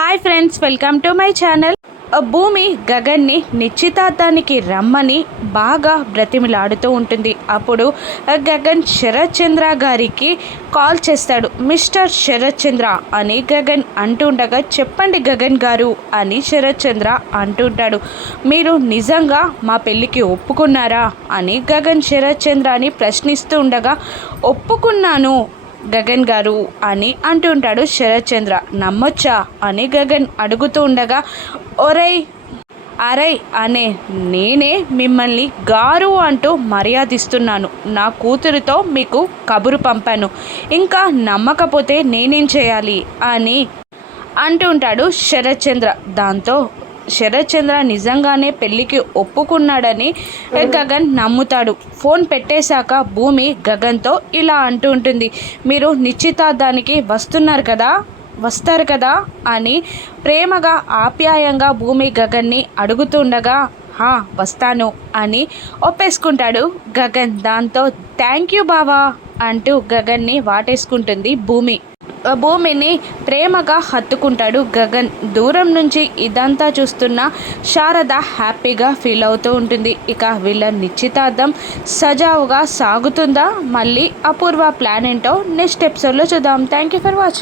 Hi friends, welcome to my channel. భూమి గగన్ని నిశ్చితార్థానికి రమ్మని బాగా బ్రతిమిలాడుతూ ఉంటుంది. అప్పుడు గగన్ శరత్ చంద్ర గారికి కాల్ చేస్తాడు. మిస్టర్ శరత్ చంద్ర అని గగన్ అంటుండగా, చెప్పండి గగన్ గారు అని శరత్ చంద్ర అంటుంటాడు. మీరు నిజంగా మా పెళ్ళికి ఒప్పుకున్నారా అని గగన్ శరత్ చంద్ర అని ప్రశ్నిస్తూ ఉండగా, ఒప్పుకున్నాను గగన్ గారు అని అంటుంటాడు శరత్ చంద్ర. నమ్మొచ్చా అని గగన్ అడుగుతూ ఉండగా, ఒరై అరై అనే నేనే మిమ్మల్ని గారు అంటూ మర్యాదిస్తున్నాను. నా కూతురితో మీకు కబురు పంపాను. ఇంకా నమ్మకపోతే నేనేం చేయాలి అని అంటుంటాడు శరత్ చంద్ర. దాంతో శరత్ చంద్ర నిజంగానే పెళ్ళికి ఒప్పుకున్నాడని గగన్ నమ్ముతాడు. ఫోన్ పెట్టేశాక భూమి గగన్తో ఇలా అంటూ ఉంటుంది, మీరు నిశ్చితార్థానికి వస్తారు కదా అని ప్రేమగా ఆప్యాయంగా భూమి గగన్ని అడుగుతుండగా, వస్తాను అని ఒప్పేసుకుంటాడు గగన్. దాంతో థ్యాంక్ యూ బావా అంటూ గగన్ని వాటేసుకుంటుంది భూమి. భూమిని ప్రేమగా హత్తుకుంటాడు గగన్. దూరం నుంచి ఇదంతా చూస్తున్న శారద హ్యాపీగా ఫీల్ అవుతూ ఉంటుంది. ఇక వీళ్ళ నిశ్చితార్థం సజావుగా సాగుతుందా? మళ్ళీ అపూర్వ ప్లాన్ ఏంటో నెక్స్ట్ ఎపిసోడ్లో చూద్దాం. Thank you for watching.